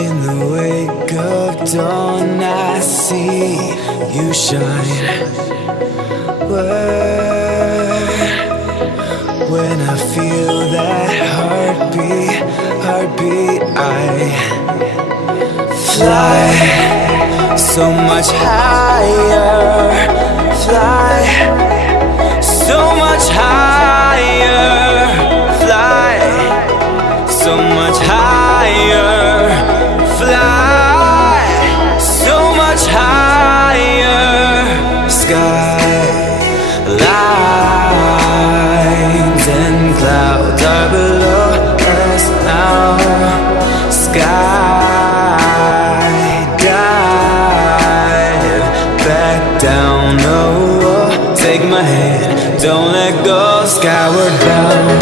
In the wake of dawn, I see you shine. When I feel that heartbeat, I fly so much higher, fly so much higher, fly so much higher, fly so much higher. Skylines and clouds are below us now. Skydive back down, oh, take my hand, don't let go, skyward bound.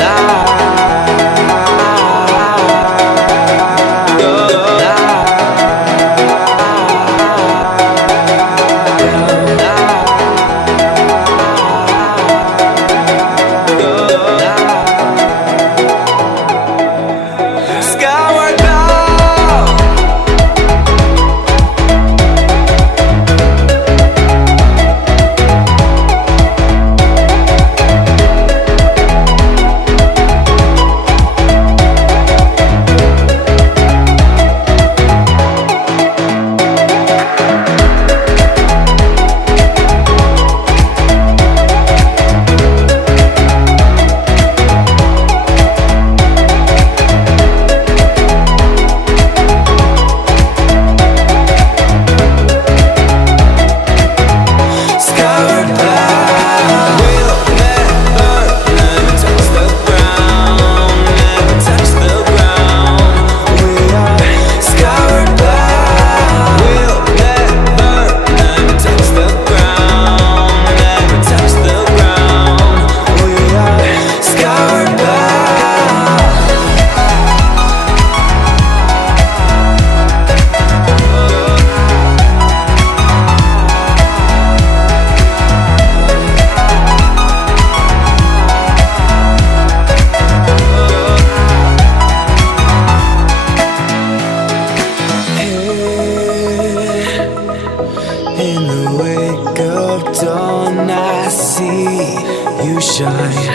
In the wake of dawn, I see you shine.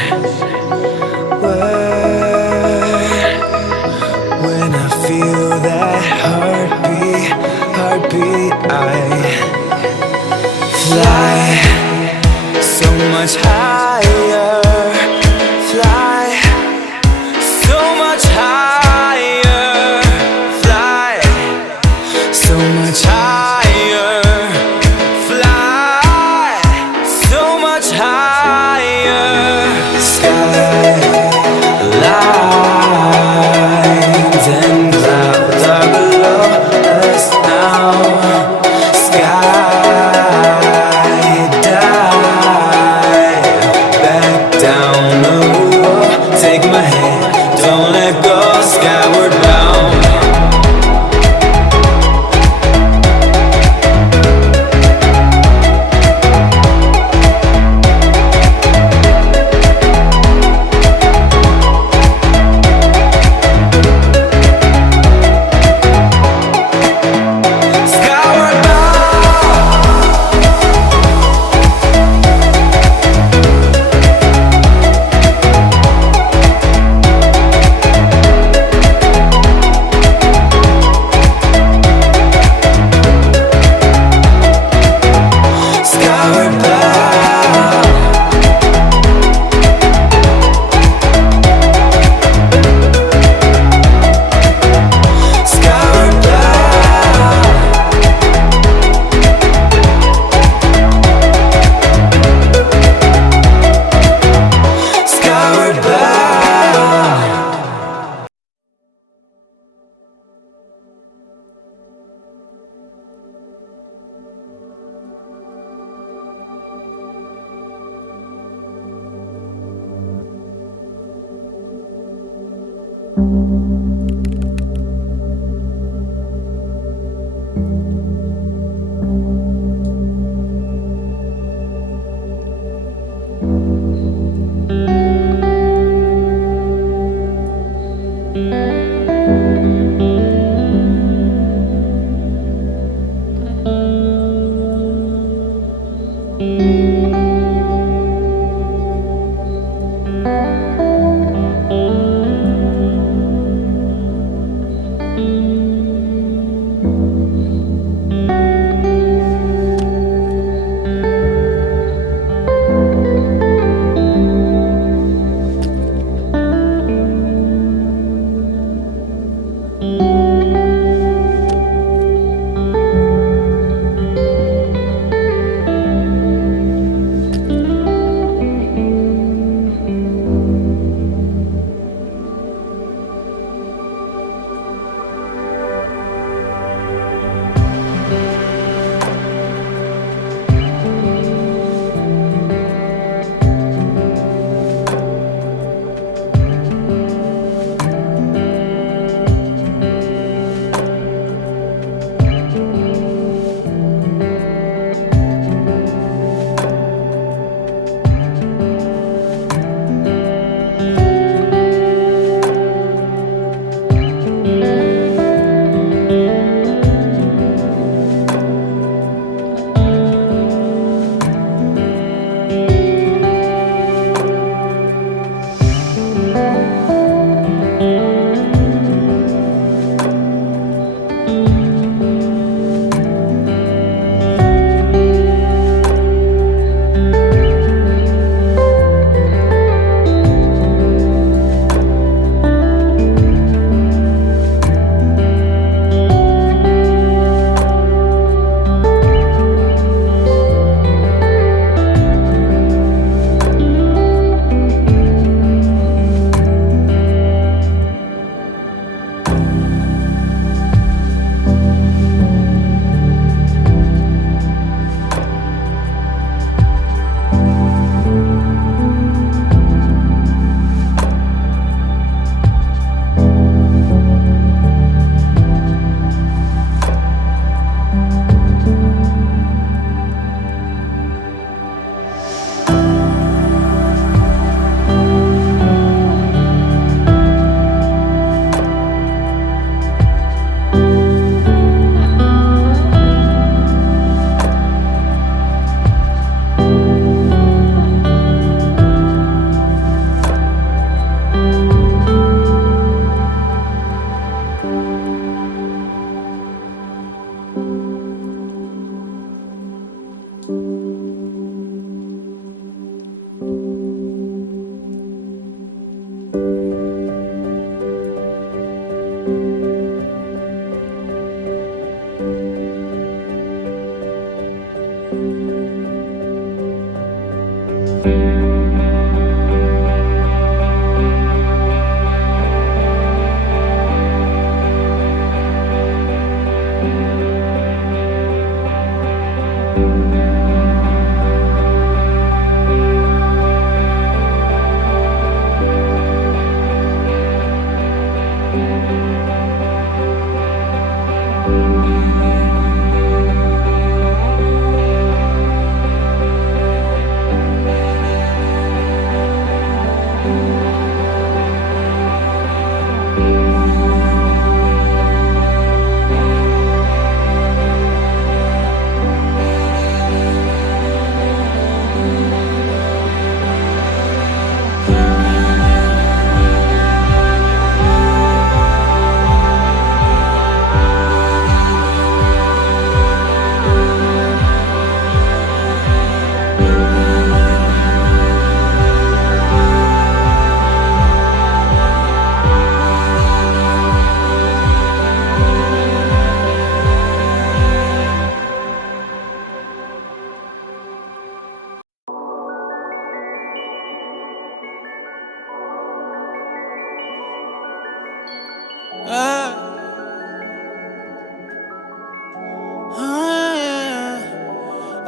When I feel that heartbeat, I fly so much higher, fly so much higher, fly so much higher. Skylines and clouds are below us now. Skydive back down, oh, take my hand, don't let go, skyward bound.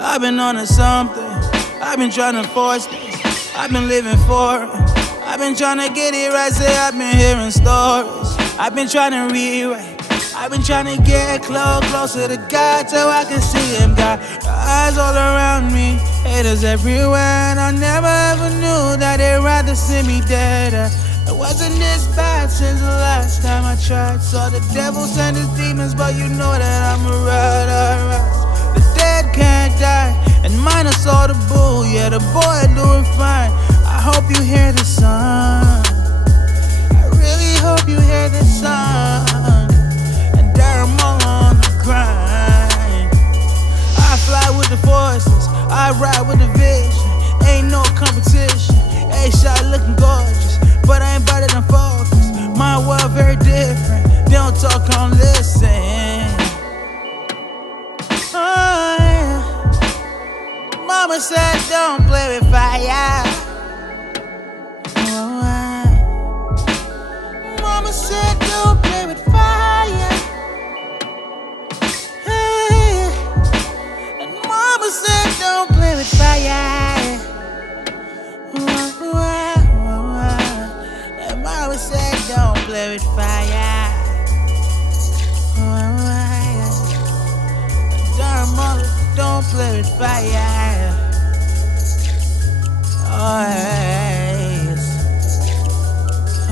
I've been on to something. I've been trying to force this. I've been living for it. I've been trying to get it right. Say I've been hearing stories. I've been trying to rewrite. I've been trying to get closer to God so I can see Him. Got eyes all around me, haters everywhere, and I never ever knew that they'd rather see me dead. It wasn't this bad since the last time I tried. Saw the devil send his demons, but you know that I'm a ride. The dead can't die, and minus all the bull. Yeah, the boy doing fine. I hope you hear the song. I really hope you hear the song. And there I'm all on the grind. I fly with the forces, I ride with the vision. Ain't no competition. A-shot looking gorgeous, but I ain't better than focus. My world very different. They don't talk, I don't listen. Oh, yeah. Mama said don't play with fire. Oh, yeah. Mama said don't play with fire. Hey. And Mama said don't play with fire. And Mama said don't play with fire. Darn mother, don't play with fire. Oh, yes. Oh,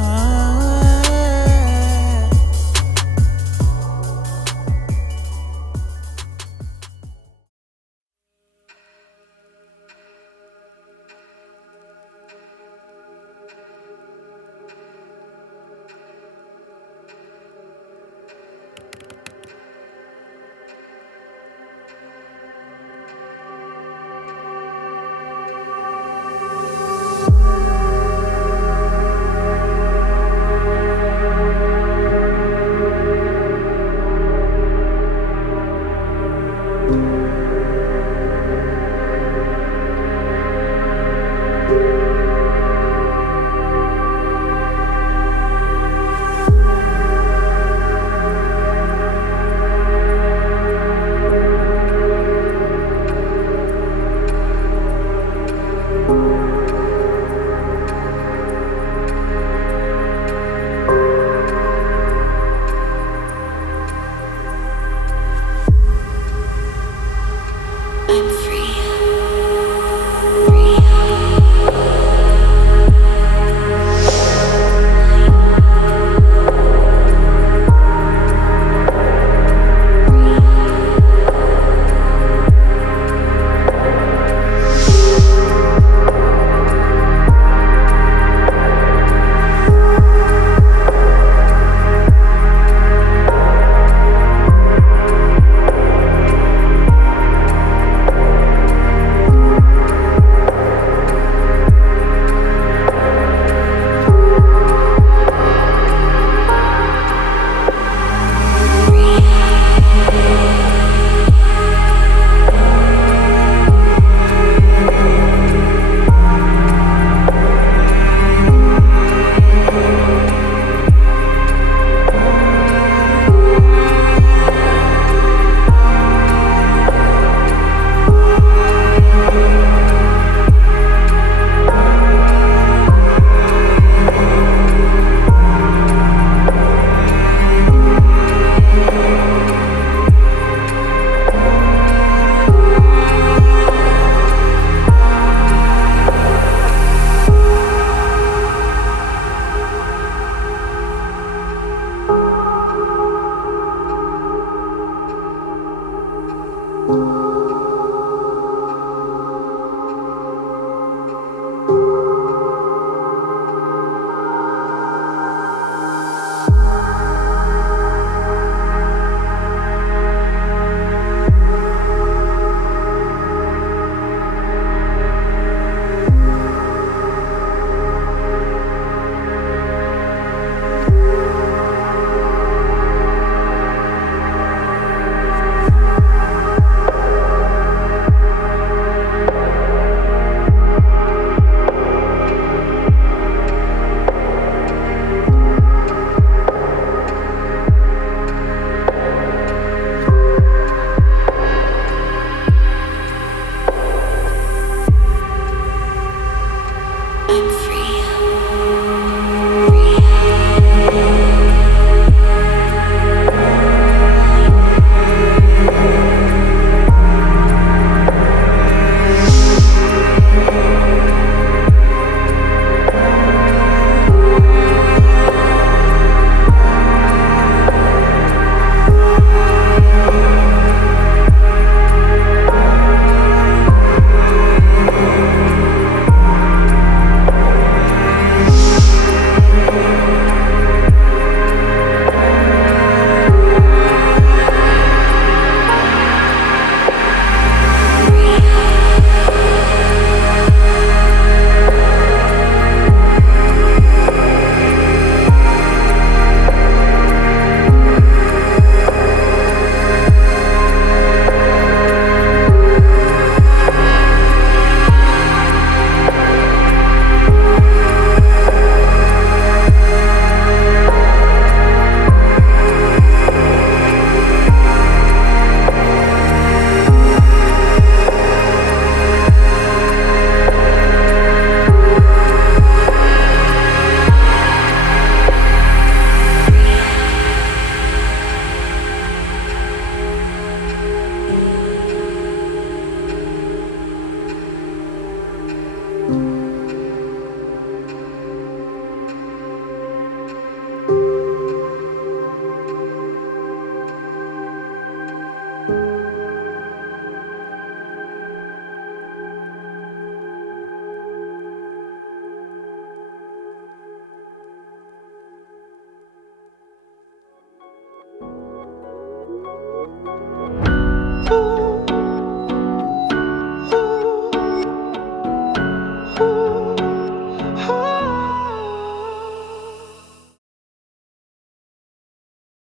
Bye.